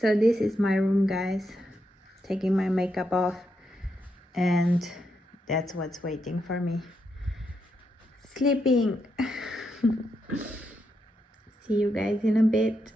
So this is my room, guys. Taking my makeup off, and that's what's waiting for me. Sleeping. See you guys in a bit.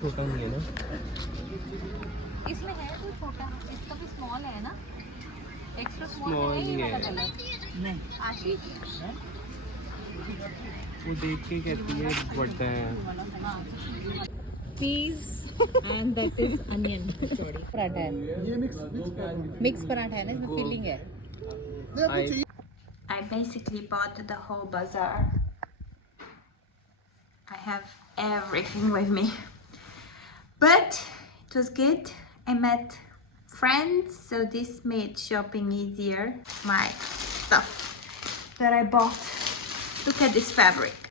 छोटा नहीं है ना इसमें है कोई छोटा, इसका भी स्मॉल है ना, एक्स्ट्रा स्मॉल स्मॉल है ही ये है वाला कलर नहीं आशीष वो देख के कहती है बड़ा है piece and that is onion paratha है, ये मिक्स पराठा है ना, इसमें फिलिंग है। I basically bought the whole bazaar. I have everything with me, but it was good. I met friends, so this made shopping easier. My stuff that I bought. Look at this fabric.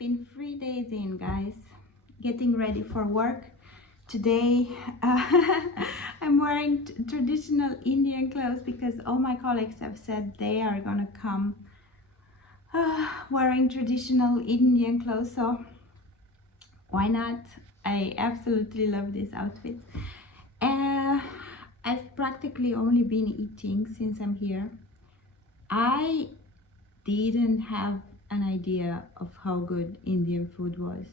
Been 3 days in, guys, getting ready for work. Today I'm wearing traditional Indian clothes because all my colleagues have said they are gonna come wearing traditional Indian clothes, so why not? I absolutely love this outfit. I've practically only been eating since I'm here. I didn't have an idea of how good Indian food was.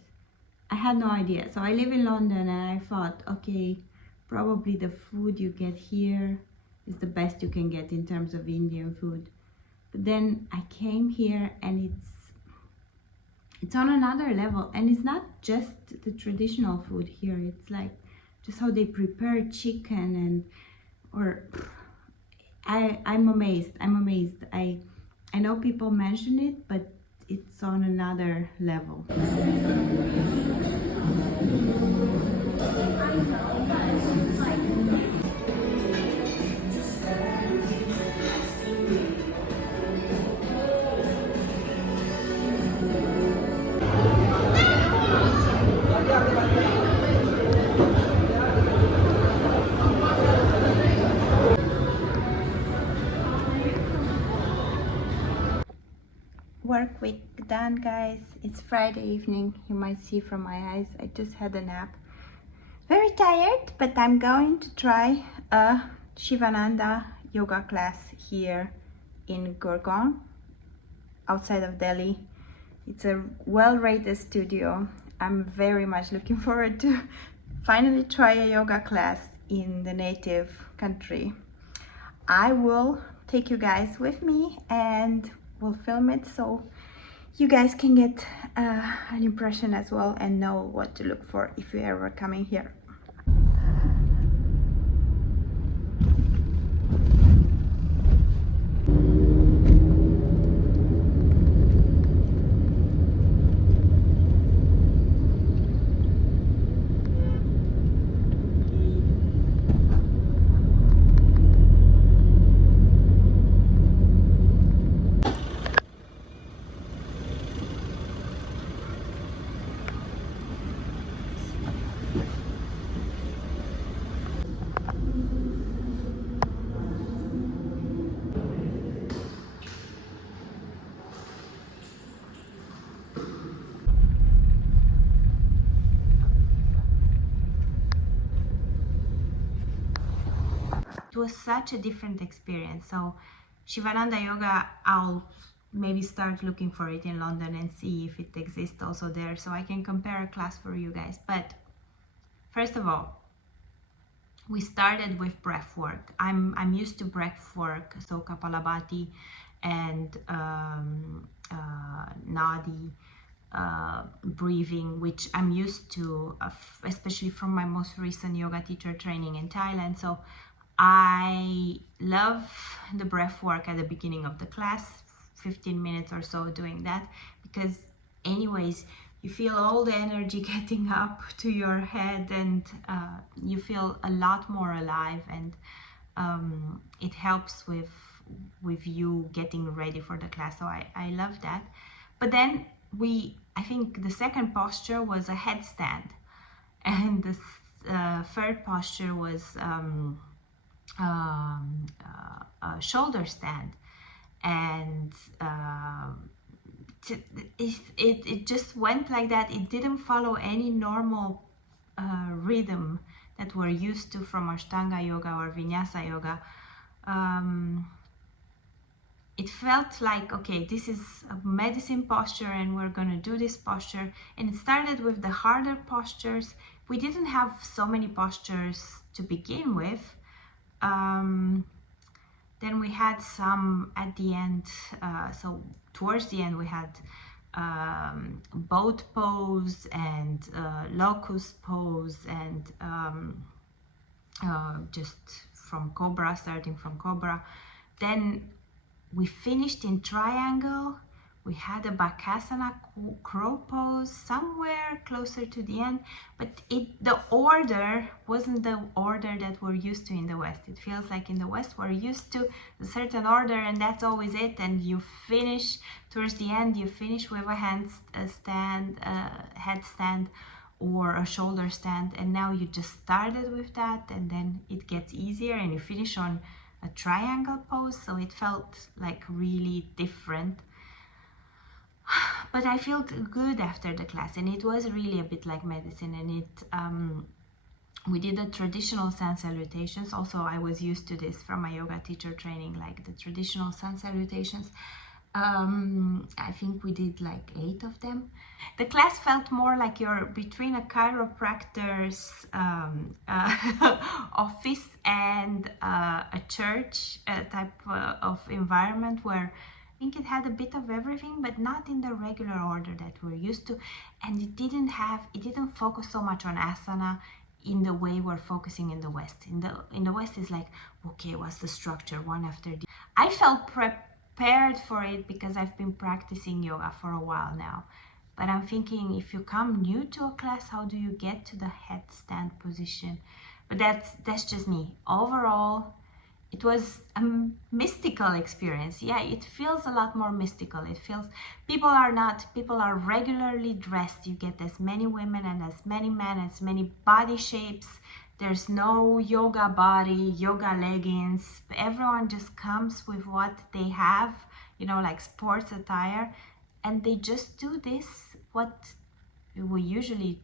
I had no idea. So I live in London and I thought, okay, probably the food you get here is the best you can get in terms of Indian food. But then I came here and it's on another level, and it's not just the traditional food here. It's like just how they prepare chicken I'm amazed. I know people mention it, but it's on another level. Work week done, guys. It's Friday evening. You might see from my eyes I just had a nap. Very tired, but I'm going to try a Sivananda Yoga Class here in Gurgaon, outside of Delhi. It's a well-rated studio. I'm very much looking forward to finally try a yoga class in the native country. I will take you guys with me and we'll film it so you guys can get an impression as well and know what to look for if you're ever coming here. was such a different experience. So Sivananda Yoga, I'll maybe start looking for it in London and see if it exists also there, so I can compare a class for you guys. But first of all, we started with breath work. I'm used to breath work, so Kapalabhati and Nadi breathing, which I'm used to, especially from my most recent yoga teacher training in Thailand. So I love the breath work at the beginning of the class, 15 minutes or so doing that, because anyways, you feel all the energy getting up to your head, and you feel a lot more alive, and it helps with you getting ready for the class. So I love that. But then I think the second posture was a headstand, and the third posture was a shoulder stand, and it just went like that. It didn't follow any normal rhythm that we're used to from Ashtanga yoga or Vinyasa yoga. It felt like, okay, this is a medicine posture and we're gonna do this posture. And it started with the harder postures. We didn't have so many postures to begin with. Then we had some at the end, so towards the end we had boat pose and locust pose, and just from Cobra, starting from Cobra. Then we finished in triangle. We had a Bakasana crow pose somewhere closer to the end, but the order wasn't the order that we're used to in the West. It feels like in the West we're used to a certain order and that's always it, and you finish towards the end, you finish with a headstand or a shoulder stand, and now you just started with that, and then it gets easier and you finish on a triangle pose. So it felt like really different. But I felt good after the class, and it was really a bit like medicine. And we did the traditional sun salutations. Also, I was used to this from my yoga teacher training, like the traditional sun salutations. I think we did like 8 of them. The class felt more like you're between a chiropractor's office and a church type of environment, where I think it had a bit of everything, but not in the regular order that we're used to. And it didn't focus so much on asana in the way we're focusing in the West. In the West is like, okay, what's the structure, one after the. I felt prepared for it because I've been practicing yoga for a while now. But I'm thinking, if you come new to a class, how do you get to the headstand position? But that's just me. Overall, it was a mystical experience. Yeah, it feels a lot more mystical. It feels people are regularly dressed. You get as many women and as many men, as many body shapes. There's no yoga body, yoga leggings. Everyone just comes with what they have, like sports attire, and they just do this, what we usually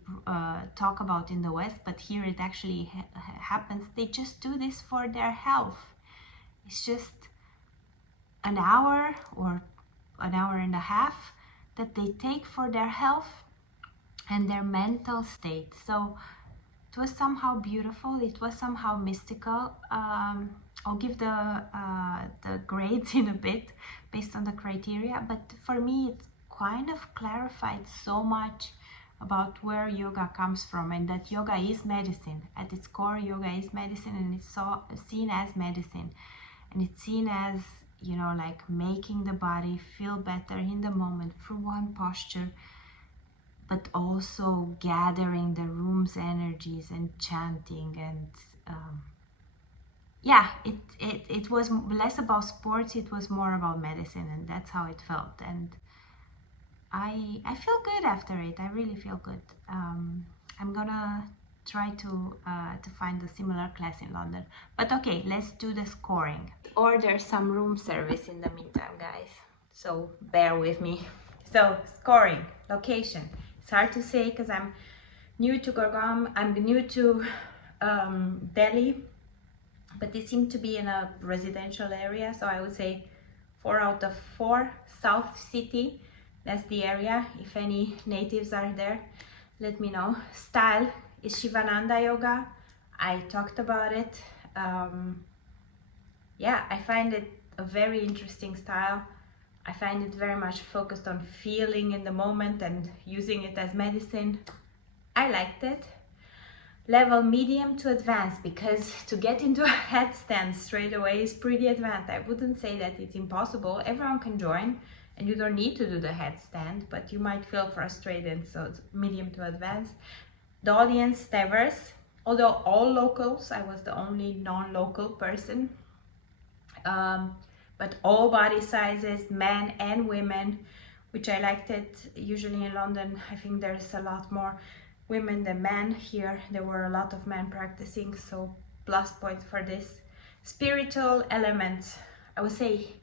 talk about in the West, but here it actually happens. They just do this for their health. It's just an hour or an hour and a half that they take for their health and their mental state. So it was somehow beautiful. It was somehow mystical. I'll give the grades in a bit based on the criteria, but for me it kind of clarified so much about where yoga comes from, and that yoga is medicine. At its core, yoga is medicine, and it's seen as medicine. And it's seen as, like making the body feel better in the moment through one posture, but also gathering the room's energies and chanting. And it was less about sports, it was more about medicine, and that's how it felt. And I feel good after it. I really feel good. I'm gonna try to find a similar class in London. But okay, let's do the scoring. Order some room service in the meantime, guys, so bear with me. So scoring, location. It's hard to say because I'm new to Gurgaon. I'm new to Delhi. but they seem to be in a residential area, so I would say 4 out of 4. South City, that's the area. If any natives are there, let me know. Style is Sivananda Yoga. I talked about it. Yeah, I find it a very interesting style. I find it very much focused on feeling in the moment and using it as medicine. I liked it. Level medium to advanced, because to get into a headstand straight away is pretty advanced. I wouldn't say that it's impossible. Everyone can join and you don't need to do the headstand, but you might feel frustrated, so it's medium to advanced. The audience diverse, although all locals. I was the only non-local person. But all body sizes, men and women, which I liked it. Usually in London, I think there's a lot more women than men. Here there were a lot of men practicing, so plus point for this. Spiritual elements, I would say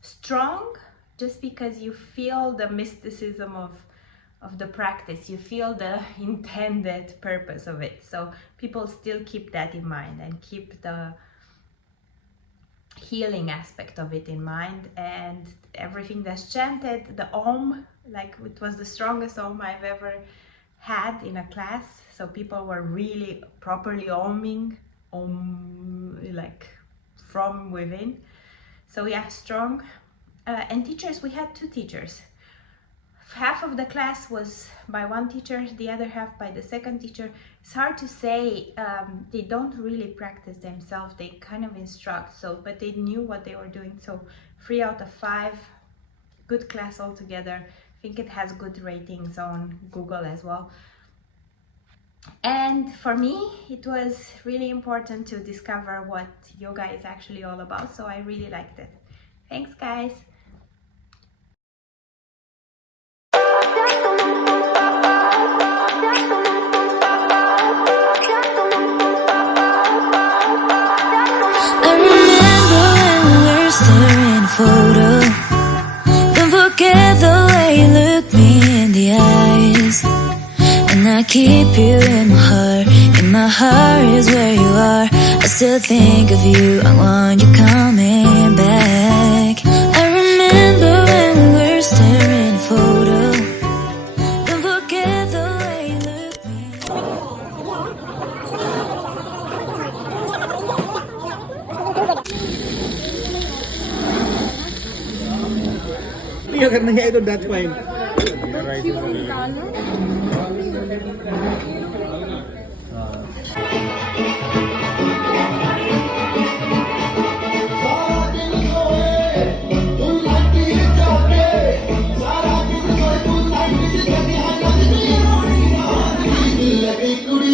strong, just because you feel the mysticism of the practice, you feel the intended purpose of it, so people still keep that in mind and keep the healing aspect of it in mind. And everything that's chanted, the Om, like it was the strongest Om I've ever had in a class, so people were really properly oming, like from within. So yeah, strong. And teachers, we had 2 teachers. Half of the class was by one teacher, the other half by the second teacher. It's hard to say. They don't really practice themselves, they kind of instruct, so but they knew what they were doing. So 3 out of 5, good class altogether. I think it has good ratings on Google as well. And for me, it was really important to discover what yoga is actually all about, so I really liked it. Thanks, guys. Staring photo. Don't forget the way you look me in the eyes. And I keep you in my heart. In my heart is where you are. I still think of you. I want you coming back. I remember when we were staring photo. Don't forget the way you look me. Iya karenanya itu Dutch wine. कुड़ी